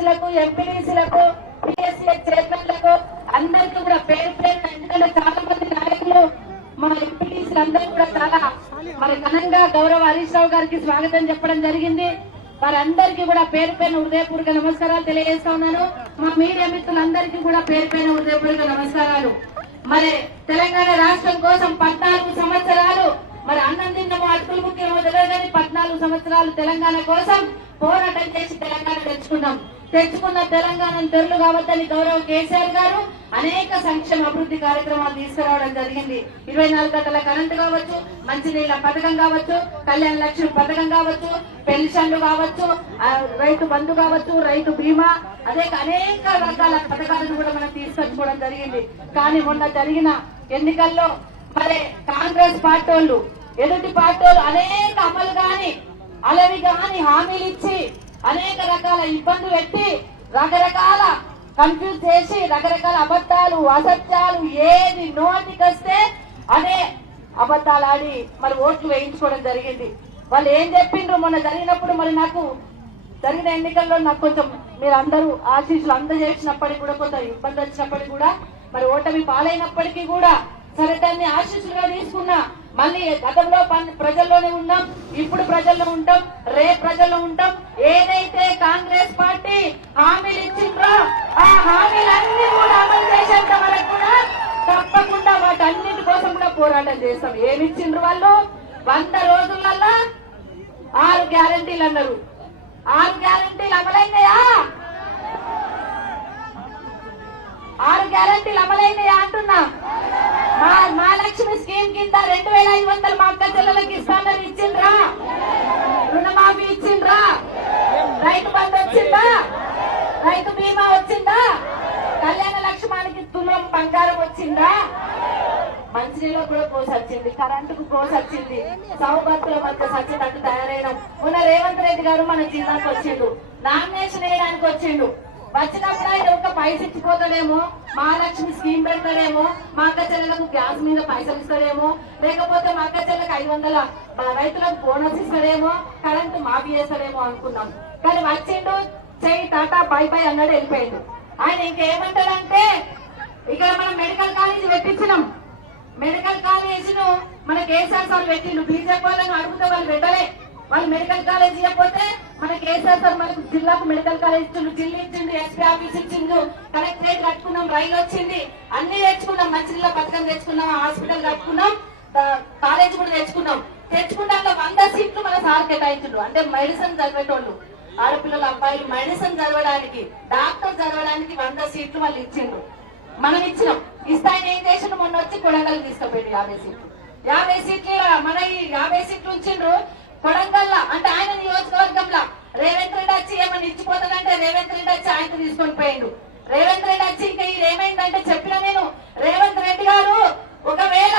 సర్పంచ్లకు, ఎంపీడీసీలకు, పిఎస్సీఎస్ చైర్మన్లకు అందరికీ కూడా పేరు పేరు, ఎందుకంటే చాలా మంది నాయకులు మా ఎంపీడీసీలు అందరూ కూడా చాలా మరి ఘనంగా గౌరవ హరీష్ రావు గారికి స్వాగతం చెప్పడం జరిగింది. వారందరికీ కూడా పేరు పేరు హృదయపూర్వక నమస్కారాలు తెలియజేస్తా ఉన్నాను. మా మీడియా మిత్రులందరికీ కూడా పేరు పేరు హృదయపూర్వక నమస్కారాలు. మరి తెలంగాణ రాష్ట్రం కోసం 14 సంవత్సరాలు మరి అన్నం తిన్నమో అటుకులు ముఖ్యమో తెలియదు కానీ 14 సంవత్సరాలు తెలంగాణ కోసం పోరాటం చేసి తెలంగాణ తెచ్చుకున్న తెలంగాణను తెరలు కావద్దని గౌరవ కేసీఆర్ గారు అనేక సంక్షేమ అభివృద్ధి కార్యక్రమాలు తీసుకురావడం జరిగింది. 24 గంటల కరెంటు కావచ్చు, మంచినీళ్ల పథకం కావచ్చు, కళ్యాణ లక్ష్మి పథకం కావచ్చు, పెన్షన్లు కావచ్చు, రైతు బంధు కావచ్చు, రైతు బీమా, అదే అనేక రకాల పథకాలను కూడా మనం తీసుకొచ్చుకోవడం జరిగింది. కానీ మొన్న జరిగిన ఎన్నికల్లో మరి కాంగ్రెస్ పార్టీ వాళ్ళు, ఎదుటి పార్టీ వాళ్ళు అనేక అమలు గాని అలవి గాని హామీలు ఇచ్చి అనేక రకాల ఇబ్బందులు పెట్టి రకరకాల కన్ఫ్యూజ్ చేసి రకరకాల అబద్ధాలు అసత్యాలు ఏది నోటికొస్తే అదే అబద్ధాలు ఆడి మరి ఓట్లు వేయించుకోవడం జరిగింది. వాళ్ళు ఏం చెప్పిండ్రు మొన్న జరిగినప్పుడు, మరి నాకు జరిగిన ఎన్నికల్లో నాకు కొంచెం మీరు అందరూ ఆశీస్సులు అందజేసినప్పటికీ కూడా కొంత ఇబ్బంది వచ్చినప్పటికీ కూడా మరి ఓటమి పాలైనప్పటికీ కూడా సరే దాన్ని ఆశీస్సులుగా తీసుకున్నా. మళ్ళీ గతంలో ప్రజల్లోనే ఉన్నాం, ఇప్పుడు ప్రజల్లో ఉంటాం, రేపు ప్రజల్లో ఉంటాం. ఏదైతే కాంగ్రెస్ పార్టీ హామీలు ఇచ్చిండ్రో ఆ హామీలన్నీ కూడా అమలు చేసేంత వరకు కూడా తప్పకుండా వాటన్నిటి కోసం కూడా పోరాటం చేస్తాం. ఏమి ఇచ్చిండ్రు వాళ్ళు? 100 రోజులలో 6 గ్యారంటీలు అన్నారు. 6 గ్యారంటీలు అమలైనాయా? 6 గ్యారంటీలు అమలైనాయా అంటున్నా. మహాలక్ష్మి స్కీమ్ కింద 2500 మా అక్క చెల్లెలకు ఇస్తానని ఇచ్చిండ్రా? రుణమాఫీ ఇచ్చిండ్రా? రైతు బంధు వచ్చిందా? రైతు బీమా వచ్చిందా? కళ్యాణ లక్ష్మానికి తులం బంగారం వచ్చిందా? మంచినీళ్ళకు కూడా కోసి వచ్చింది, కరెంటుకు కోసి వచ్చింది, సౌభర్తుల మధ్య సచ్చినట్టు తయారైన మొన్న రేవంత్ రెడ్డి గారు మన జిల్లాకు వచ్చిండు, నామినేషన్ వేయడానికి వచ్చిండు. వచ్చినప్పుడు ఆయన ఒక పైసలు ఇచ్చిపోతాడేమో, మహాలక్ష్మి స్కీమ్ పెడతాడేమో, మా అక్క చెల్లెలకు గ్యాస్ మీద పైసలు ఇస్తాడేమో, లేకపోతే మా అక్క చెల్లెలకు 500 రైతులకు బోనస్ ఇస్తాడేమో, కరెంటు మాఫీ చేస్తాడేమో అనుకున్నాం. కానీ వచ్చిండు, చెయ్యి టాటా బై బై అన్నాడు, వెళ్ళిపోయిండు. ఆయన ఇంకేమంటాడంటే ఇక్కడ మనం మెడికల్ కాలేజీ పెట్టించినాం, మెడికల్ కాలేజీను మన కేసీఆర్ సార్ పెట్టిండు. బీజేపీ వాళ్ళని అడిగితే వాళ్ళు పెట్టలే. వాళ్ళు మెడికల్ కాలేజ్ ఇవ్వకపోతే మన కేసీఆర్ సార్ మనకు జిల్లాకు మెడికల్ కాలేజ్ ఇచ్చిండు, జిల్లా ఇచ్చిండు, ఎస్పీ ఆఫీస్ ఇచ్చిండు, కలెక్టరేట్ కట్టుకున్నాం, రైలు వచ్చింది, అన్ని తెచ్చుకున్నాం, మంచినీళ్ళ పథకం తెచ్చుకున్నాం, హాస్పిటల్ కట్టుకున్నాం, కాలేజ్ కూడా తెచ్చుకుంటే 100 సీట్లు మన సార్ కేటాయించిండు. అంటే మెడిసిన్ చదివేటోళ్ళు, ఆడపిల్లల అబ్బాయిలు మెడిసిన్ చదవడానికి, డాక్టర్ చదవడానికి 100 సీట్లు వాళ్ళు ఇచ్చిండ్రు. మనం ఇచ్చినాం. ఇస్తాయని ఏం చేసిండు? మొన్న వచ్చి కొడంగల్ తీసుకుపోయిండు 50 సీట్లు. 50 సీట్లు మన 50 సీట్లు ఉంచిండ్రు కొడంగల్. అంటే ఆయన నియోజకవర్గంలో రేవంత్ రెడ్డి వచ్చి ఏమన్నా ఇచ్చిపోతాడంటే రేవంత్ రెడ్డి వచ్చి ఆయన తీసుకొని పోయిండు. రేవంత్ రెడ్డి వచ్చి ఇంకా ఇది ఏమైందంటే చెప్పిన నేను, రేవంత్ రెడ్డి గారు ఒకవేళ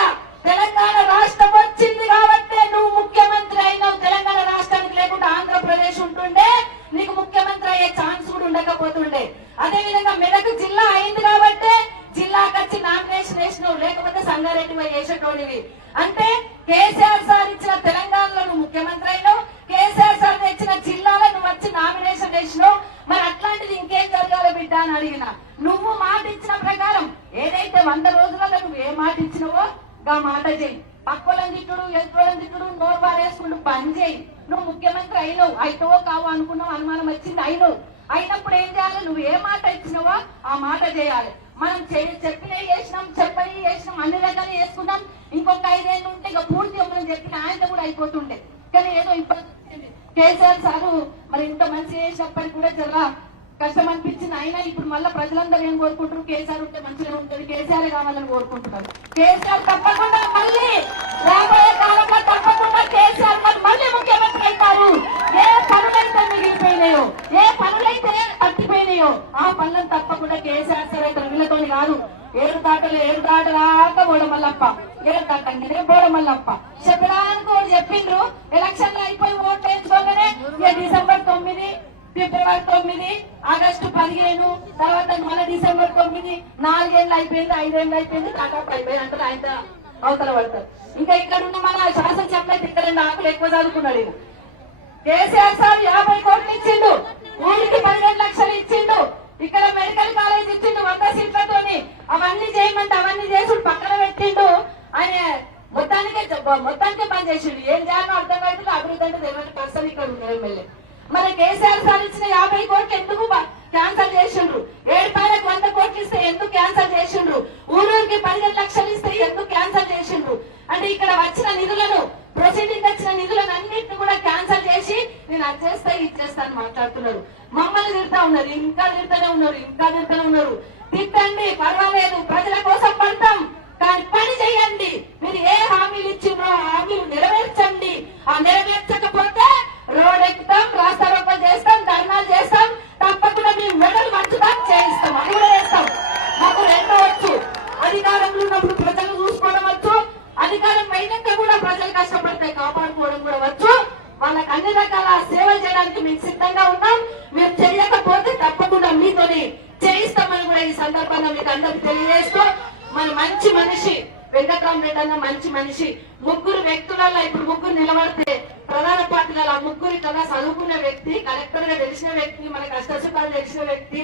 తెలంగాణ రాష్ట్రం వచ్చింది కాబట్టి నువ్వు ముఖ్యమంత్రి అయినావు, తెలంగాణ రాష్ట్రానికి లేకుండా ఆంధ్రప్రదేశ్ ఉంటుండే నీకు ముఖ్యమంత్రి అయ్యే ఛాన్స్ కూడా ఉండకపోతుండే. అదేవిధంగా మెదక్ జిల్లా అయింది కాబట్టి జిల్లాకి వచ్చి నామినేషన్ వేసినావు, లేకపోతే సంగారెడ్డి వేసేటోడివి. అంటే కేసీఆర్ సార్ ఇచ్చిన తెలంగాణలో నువ్వు ముఖ్యమంత్రి అయినావు, కేసీఆర్ సార్ ఇచ్చిన జిల్లాలో నువ్వు వచ్చి నామినేషన్ వేసినావు. మరి అట్లాంటిది ఇంకేం జరగాలి బిడ్డ అని అడిగిన. నువ్వు మాట ఇచ్చిన ప్రకారం ఏదైతే 100 రోజులలో నువ్వు ఏ మాట ఇచ్చినవో గా మాట చేయి. పక్కోళ్ళని తిట్టుడు, ఎదుటోళ్ళని తిట్టుడు, నోరు బారేసుకుంటూ పని చేయి. నువ్వు ముఖ్యమంత్రి అయినావు, అయితవో కావు అనుకున్నావు, అనుమానం వచ్చింది, అయినావు. అయినప్పుడు ఏం చేయాలి? నువ్వు ఏ మాట ఇచ్చినావో ఆ మాట చేయాలి. మనం చెప్పినవి చేసినాం, చెప్పని చేసినాం, అన్ని రకాలు చేసుకున్నాం. ఇంకొక 5 ఏళ్ళు ఉంటే ఇక పూర్తి మనం చెప్పిన ఆయనతో కూడా అయిపోతుండే. కానీ ఏదో ఇబ్బంది వచ్చింది. కేసీఆర్ సారు మరి ఇంత మంచి చేసినప్పటికీ కూడా చాలా కష్టం అనిపించింది. అయినా ఇప్పుడు మళ్ళీ ప్రజలందరూ ఏం కోరుకుంటారు? కేసీఆర్ ఉంటే మంచిగా ఉంటుంది, కేసీఆర్ కావాలని కోరుకుంటున్నారు. కేసీఆర్ తప్పకుండా మళ్ళీ రాబోయే కాలంలో తప్పకుండా కేసీఆర్ మళ్ళీ ముఖ్యమంత్రి అవుతారు. ఏ పనులైతే మిగిలిపోయినాయో, ఏ పనులైతే తప్పిపోయినాయో ఆ పనులను తప్పకుండా కేసీఆర్ సార్ అయితే వీళ్ళతో కాదు. 7 దాటరాక బోడమల్లప్ప, 7 దాటంగానే బోడమల్లప్ప చెప్పడానికి ఒకటి చెప్పిండ్రు. ఎలక్షన్లు అయిపోయి ఓట్లు వేసుకోగానే డిసెంబర్ 9, ఫిబ్రవరి 9, ఆగస్టు 15, తర్వాత మళ్ళీ డిసెంబర్ 9, 4 ఏళ్ళు అయిపోయింది, 5 ఏళ్ళు అయిపోయింది, దాదాపు అయిపోయింది అంటారు. ఆయన అవతల పడతారు. ఇంకా ఇక్కడ ఉన్న మన శాసనసభ్యులు అయితే ఇక్కడ 2 ఆకులు ఎక్కువ చదువుకున్నాడు. కేసీఆర్ సార్ 50 కోట్లు ఇచ్చిండు, ఊరికి 15 లక్షలు ఇచ్చి పని చేసిండు. ఏం చేయాలో అర్థం అవుతుంది. అభివృద్ధి అంటే తెలియని పర్సన్ ఇక్కడ ఉన్నారు ఎమ్మెల్యే. మన కేసీఆర్ సార్ ఇచ్చిన 50 కోట్లు ఎందుకు క్యాన్సల్ చేసిండ్రు? 7 పైలకు 100 కోట్లు ఇస్తే ఎందుకు క్యాన్సల్ చేసిండ్రు? ఊరూరికి 15 లక్షలు ఇస్తే ఎందుకు క్యాన్సల్ చేసిండ్రు? అంటే ఇక్కడ వచ్చిన నిధులను, ప్రొసీడింగ్ వచ్చిన నిధులను అన్నింటిని కూడా క్యాన్సల్ చేసి నేను అది చేస్తా ఇది చేస్తా అని మాట్లాడుతున్నారు. మమ్మల్ని తిడతా ఉన్నారు, ఇంకా తిడతానే ఉన్నారు. తిట్టండి, పర్వాలేదు, ప్రజల కోసం పడతాం, కానీ పని చేయండి. మీరు ఏ హామీలు ఇచ్చిండ్రో ఆ హామీలు నెరవేర్చండి. ఆ నెరవేర్చకపోతే రోడ్ ఎక్కుతాం, రాస్తారోకలు చేస్తాం, ధర్నాలు చేస్తాం, తప్పకుండా మేము మెడలు మంచుతాం, చేయిస్తాం, అది కూడా చేస్తాం. మాకు రెండో వచ్చు, అధికారంలో ఉన్నప్పుడు ప్రజలు చూసుకోవడం వచ్చు, అధికారం అయినాక కూడా ప్రజలు కష్టపడితే కాపాడుకోవడం కూడా వచ్చు. వాళ్ళకి అన్ని రకాల సేవలు చేయడానికి మేము సిద్ధంగా ఉన్నాం. మేము చేయకపోతే తప్పకుండా మీతోని చేయిస్తామని కూడా ఈ సందర్భంగా మీకు అందరికి తెలియజేస్తూ, మన మంచి మనిషి వెంకట్రామరెడ్డి అన్న మంచి మనిషి. ముగ్గురు వ్యక్తులలో ఇప్పుడు ముగ్గురు నిలబడితే ప్రధాన పార్టీలలో ఆ ముగ్గురి కన్నా చదువుకున్న వ్యక్తి, కలెక్టర్ గా తెలిసిన వ్యక్తి, మన కష్టసుఖాలు తెలిసిన వ్యక్తి,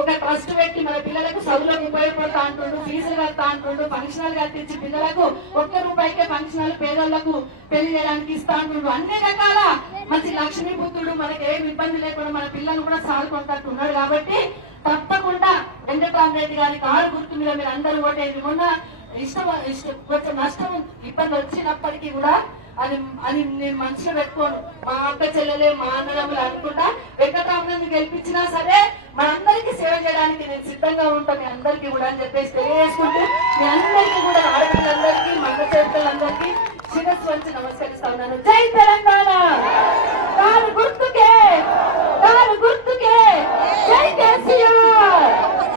ఒక ట్రస్ట్ పెట్టి మన పిల్లలకు చదువులకు ఉపయోగపడతా అంటుండు, ఫీజులు కడతా అంటుండు, ఫంక్షనాలు కట్టించి పిల్లలకు ₹1 ఫంక్షనాలు పేదలకు పెళ్లి చేయడానికి ఇస్తా అంటుండు. అన్ని రకాల మంచి లక్ష్మీపుత్రుడు, మనకి ఏమి ఇబ్బంది లేకుండా మన పిల్లలు కూడా సాదుకుంటూ ఉన్నాడు. కాబట్టి తప్పకుండా వెంకట్రామరెడ్డి గారి కారు గుర్తు మీద మీరు అందరూ ఓటేది. మొన్న కొంచెం నష్టం ఇబ్బంది వచ్చినప్పటికీ కూడా అది నేను మనసులో పెట్టుకోను. మా అక్క చెల్లెలే, మా అన్నదమ్ములు అనుకుంటా వెంకటరామరెడ్డి గెలిపించినా సరే మనందరికీ సేవ చేయడానికి నేను సిద్ధంగా ఉంటాను, మీ అందరికీ కూడా అని చెప్పేసి తెలియజేసుకుంటూ, మీ అందరికీ కూడా ఆడపిల్లలందరికీ, మగ చేతులందరికీ శిరస్సు వంచి నమస్కరిస్తా ఉన్నాను. జై తెలంగాణ. కారు గుర్తు